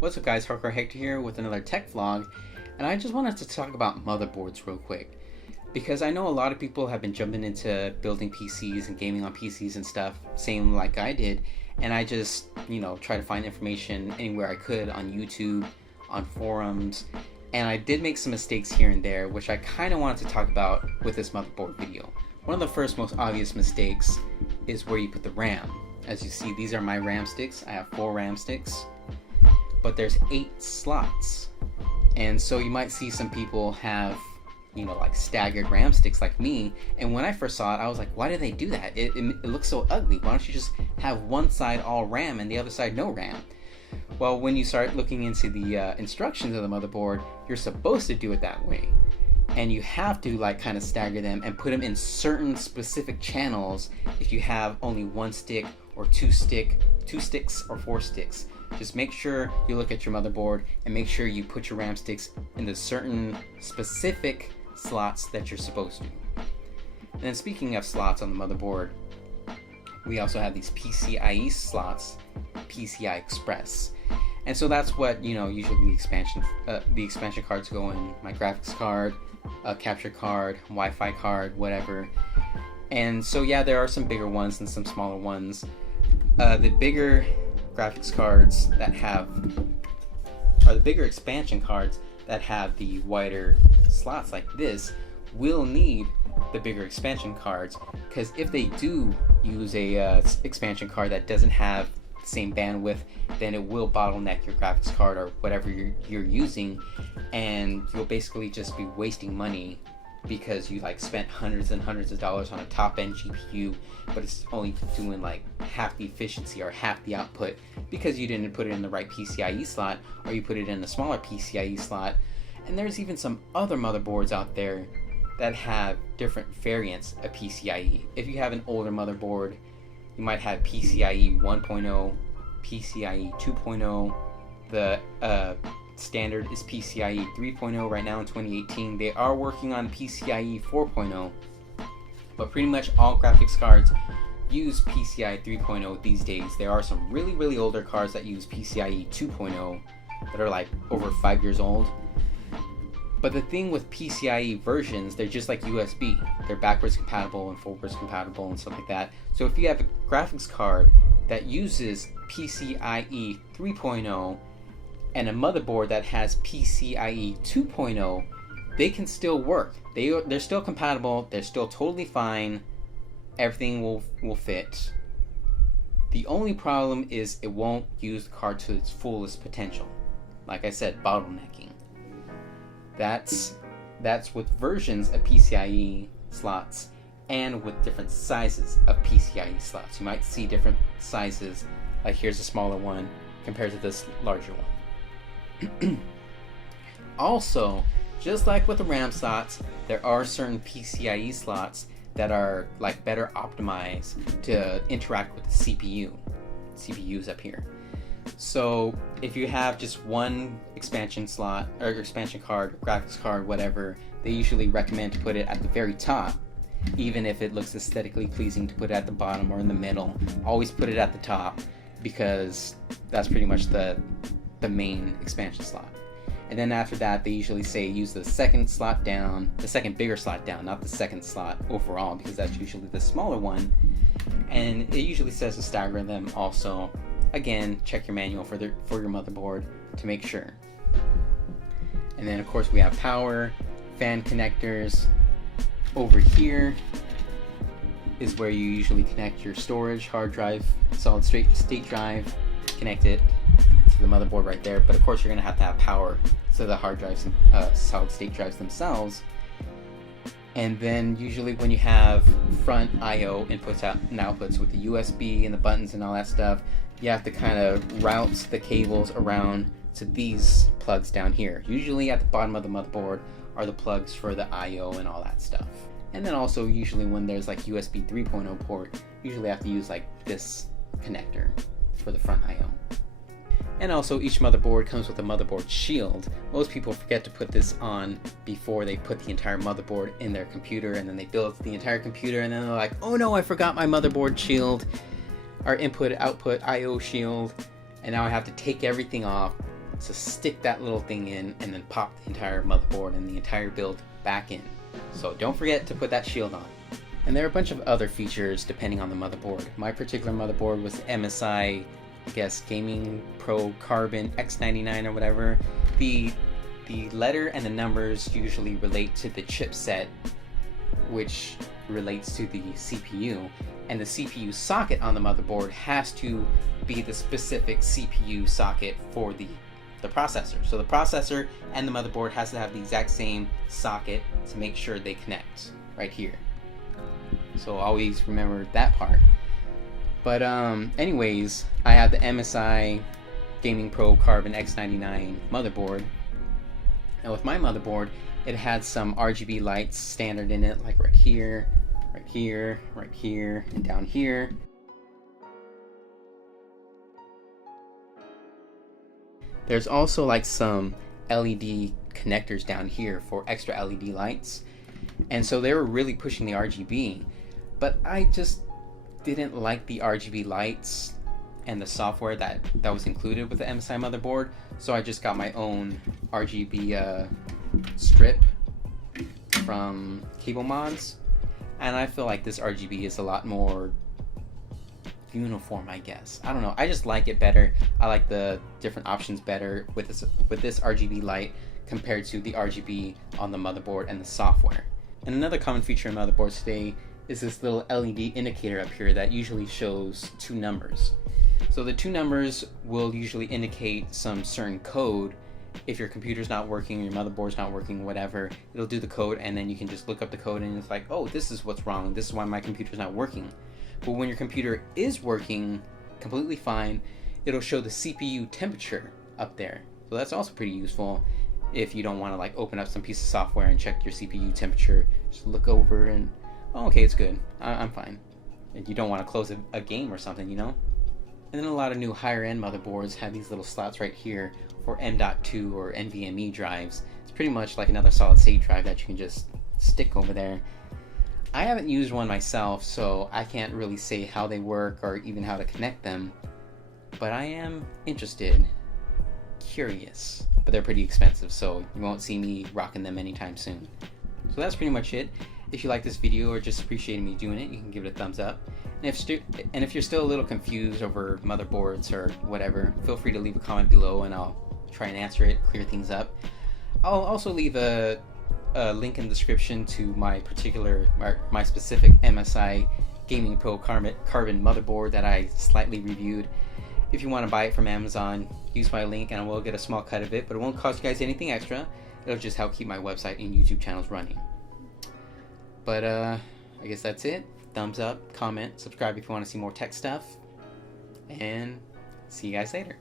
What's up guys, Hector here with another tech vlog, and I just wanted to talk about motherboards real quick because I know a lot of people have been jumping into building PCs and gaming on PCs and stuff, same like I did, and I just, try to find information anywhere I could on YouTube, on forums, and I did make some mistakes here and there, which I kind of wanted to talk about with this motherboard video. One of the first most obvious mistakes is where you put the RAM. As you see, these are my RAM sticks. I have 4 RAM sticks. But there's 8 slots, and so you might see some people have like staggered RAM sticks like me, and when I first saw it I was like, why do they do that? It looks so ugly. Why don't you just have one side all RAM and the other side no RAM? Well, when you start looking into the instructions of the motherboard, you're supposed to do it that way, and you have to kind of stagger them and put them in certain specific channels if you have only 1 stick or 2 sticks or 4 sticks. Just make sure you look at your motherboard and make sure you put your RAM sticks in the certain specific slots that you're supposed to. And then speaking of slots on the motherboard, we also have these PCIe slots, PCI Express. And so that's what, usually the expansion cards go in. My graphics card, a capture card, Wi-Fi card, whatever. And so yeah, there are some bigger ones and some smaller ones. The bigger graphics cards that have, or the bigger expansion cards that have the wider slots like this will need the bigger expansion cards, because if they do use a expansion card that doesn't have the same bandwidth, then it will bottleneck your graphics card or whatever you're using, and you'll basically just be wasting money because you spent hundreds and hundreds of dollars on a top-end GPU, but it's only doing half the efficiency or half the output because you didn't put it in the right PCIe slot, or you put it in a smaller PCIe slot. And there's even some other motherboards out there that have different variants of PCIe. If you have an older motherboard, you might have PCIe 1.0, PCIe 2.0, the standard is PCIe 3.0 right now in 2018. They are working on PCIe 4.0, but pretty much all graphics cards use PCIe 3.0 these days. There are some really older cards that use PCIe 2.0 that are over 5 years old. But the thing with PCIe versions, they're just like USB. They're backwards compatible and forwards compatible and stuff like that. So if you have a graphics card that uses PCIe 3.0 and a motherboard that has PCIe 2.0, they can still work. They're still compatible. They're still totally fine. Everything will fit. The only problem is it won't use the card to its fullest potential. Like I said, bottlenecking. That's with versions of PCIe slots and with different sizes of PCIe slots. You might see different sizes, like here's a smaller one compared to this larger one. Also, just like with the RAM slots, there are certain PCIe slots that are better optimized to interact with the CPU. CPU's up here. So if you have just one expansion slot or expansion card, graphics card, whatever, they usually recommend to put it at the very top, even if it looks aesthetically pleasing to put it at the bottom or in the middle. Always put it at the top, because that's pretty much the main expansion slot. And then after that, they usually say use the second slot down, the second bigger slot down, not the second slot overall, because that's usually the smaller one. And it usually says to stagger them also. Again, check your manual for your motherboard to make sure. And then of course we have power, fan connectors. Over here is where you usually connect your storage, hard drive, solid state drive, connect it to the motherboard right there. But of course you're going to have power to the hard drives and solid state drives themselves. And then usually when you have front I/O inputs and outputs with the USB and the buttons and all that stuff, you have to kind of route the cables around to these plugs down here. Usually at the bottom of the motherboard are the plugs for the I/O and all that stuff. And then also usually when there's USB 3.0 port, usually have to use this connector for the front I/O. And also each motherboard comes with a motherboard shield. Most people forget to put this on before they put the entire motherboard in their computer, and then they build the entire computer and then they're like, oh no, I forgot my motherboard shield, our input output I/O shield, and now I have to take everything off, to stick that little thing in and then pop the entire motherboard and the entire build back in. So don't forget to put that shield on. And there are a bunch of other features depending on the motherboard. My particular motherboard was MSI, I guess, Gaming Pro Carbon X99 or whatever. The letter and the numbers usually relate to the chipset, which relates to the CPU, and the CPU socket on the motherboard has to be the specific CPU socket for the processor. So the processor and the motherboard has to have the exact same socket to make sure they connect right here. So always remember that part. But anyways, I have the MSI Gaming Pro Carbon X99 motherboard. And with my motherboard, it had some RGB lights standard in it, like right here, right here, right here, and down here. There's also like some LED connectors down here for extra LED lights. And so they were really pushing the RGB, but I just didn't like the RGB lights and the software that was included with the MSI motherboard. So I just got my own RGB strip from Cable Mods, and I feel like this RGB is a lot more uniform, I guess. I don't know, I just like it better. I like the different options better with this RGB light compared to the RGB on the motherboard and the software. And another common feature in motherboards today is this little LED indicator up here that usually shows two numbers. So the two numbers will usually indicate some certain code. If your computer's not working, your motherboard's not working, whatever, it'll do the code, and then you can just look up the code and it's like, oh, this is what's wrong, this is why my computer's not working. But when your computer is working completely fine, it'll show the CPU temperature up there. So that's also pretty useful if you don't want to like open up some piece of software and check your CPU temperature. Just look over and, oh, okay, it's good, I'm fine. And you don't want to close a game or something, you know? And then a lot of new higher end motherboards have these little slots right here for M.2 or NVMe drives. It's pretty much like another solid state drive that you can just stick over there. I haven't used one myself, so I can't really say how they work or even how to connect them, but I am interested, curious, but they're pretty expensive, so you won't see me rocking them anytime soon. So that's pretty much it. If you like this video or just appreciated me doing it, you can give it a thumbs up. And if you're still a little confused over motherboards or whatever, feel free to leave a comment below and I'll try and answer it, clear things up. I'll also leave a link in the description to my specific MSI Gaming Pro Carbon motherboard that I slightly reviewed. If you want to buy it from Amazon, use my link and I will get a small cut of it, but it won't cost you guys anything extra. It'll just help keep my website and YouTube channels running. But I guess that's it. Thumbs up, comment, subscribe if you want to see more tech stuff, and see you guys later.